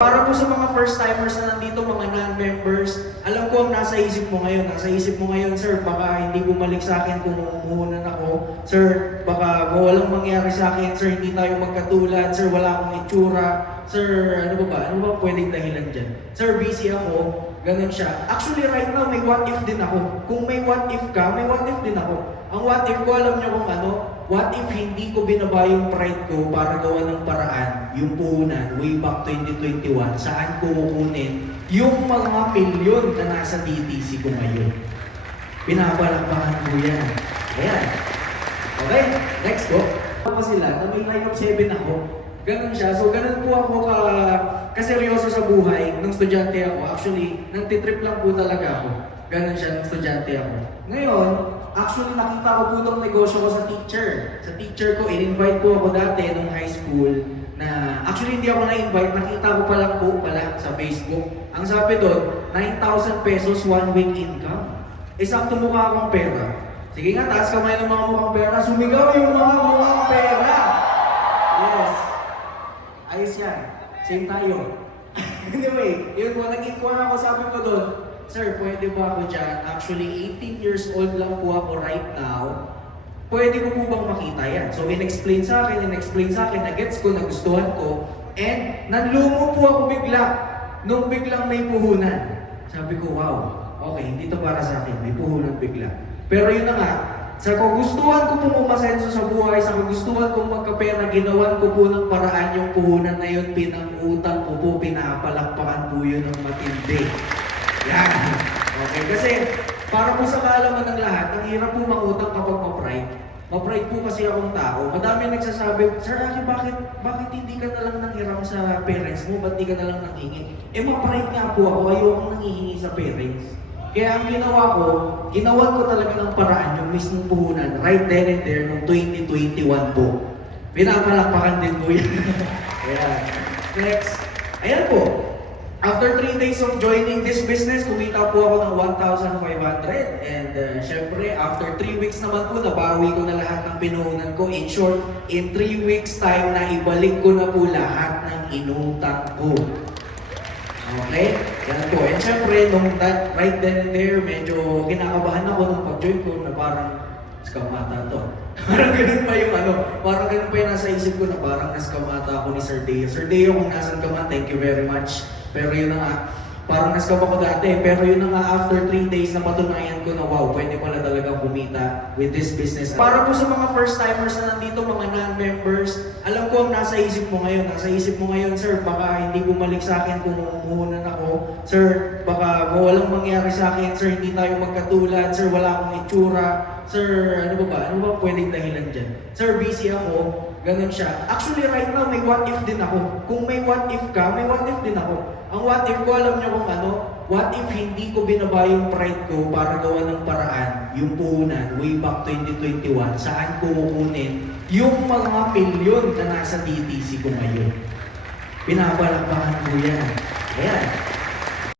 Para po sa mga first-timers na nandito, mga non-members, alam ko ang nasa isip mo ngayon. Nasa isip mo ngayon, sir, baka hindi bumalik sa akin kung umuunan ako. Sir, baka walang mangyari sa akin. Sir, hindi tayo magkatulad. Sir, wala akong itsura. Sir, ano ba? Ano ba pwedeng dahilan dyan? Sir, busy ako. Ganun siya. Actually, right now, may what if din ako. Kung may what if ka, may what if din ako. Ang what if ko, alam niyo kung ano? What if hindi ko binaba yung pride ko para gawa ng paraan, yung puhunan, way back 2021, saan ko kukunin yung mga milyon na nasa DTC ko ngayon? Pinapalakpakan ko yan. Ayan. Okay, next go. Ako sila, na may line of 7 ako. Ganun siya. So, ganun po ako kaseryoso sa buhay nung estudyante ako. Actually, nagtitrip lang po talaga ako. Ganun siya nung estudyante ako. Ngayon, actually, nakita ko po itong negosyo ko sa teacher. Sa teacher ko, in-invite po ako dati nung high school na, actually, hindi ako na-invite. Nakita ko pa lang po pala sa Facebook. Ang sabi doon, 9,000 pesos 1 week income. Sakto mukha akong pera. Sige nga, taas kamay ng mga mukhang pera. Sumigaw yung mga mukhang pera. Yes. Ayos yan. Same tayo. Anyway, yun po, nag-inquire ako, sabi ko doon, sir, pwede ba ako dyan? Actually, 18 years old lang po ako right now. Pwede ko po bang makita yan? So, in-explain sa akin, na-gets ko, nagustuhan ko. And, nanlumo po ako bigla. Nung biglang may puhunan. Sabi ko, wow, okay, hindi to para sa akin. May puhunan bigla. Pero yun na nga, sa kagustuhan ko pong umasenso sa buhay, sa kagustuhan kong magkapera, ginawan ko po ng paraan yung puhunan na yun, pinang-utang ko po, pinapalakpakan po yun ng matindi. Yan. Okay, kasi para po sa kaalaman ng lahat, ang hirap po mangutang kapag ma-pride. Ma-pride po kasi akong tao. Madami nagsasabi, Sir Aki, bakit hindi ka na lang nanghiram sa parents mo? Ba't di ka na lang nanghingi? Ma-pride nga po ako, ayokong nanghihingi sa parents. Kaya ang ginawan ko talaga ng paraan yung mismong puhunan right then and there noong 2021 po. Pinapalakpakan din po yan. Ayan. Next. Ayan po. After 3 days of joining this business, kumita po ako ng 1,500. And syempre, after 3 weeks naman po, nabawi ko na lahat ng pinuhunan ko. In short, in 3 weeks time na ibalik ko na po lahat ng inutang ko. Okay? Yan po. And syempre, nung right then and there, medyo kinakabahan ako nung pag-join ko na parang, skamata to. Parang ganun pa yung parang ganun pa yung nasa isip ko na parang naskamata ako ni Sir Deo. Sir Deo, kung nasan ka man, thank you very much. Pero yun na nga, parang naskam ako dati. Pero yun na nga, after 3 days na patunayan ko na wow, pwede pala talaga kumita with this business. Para po sa mga first-timers na nandito, mga non-members, alam ko ang nasa isip mo ngayon. Nasa isip mo ngayon, sir, baka hindi bumalik sa akin kung umuunan ako. Sir, baka walang mangyari sa akin. Sir, hindi tayo magkatulad. Sir, wala akong itsura. Sir, ano ba pwedeng dahilan dyan? Sir, busy ako. Ganun siya. Actually, right now, may what if din ako. Kung may what if ka, may what if din ako. Ang what if ko, alam niyo kung ano? What if hindi ko binaba yung pride ko para gawa ng paraan, yung puhunan, way back 2021, saan ko kukunin yung mga milyon na nasa DTC ko ngayon? Pinapalakpakan ko yan. Ayan.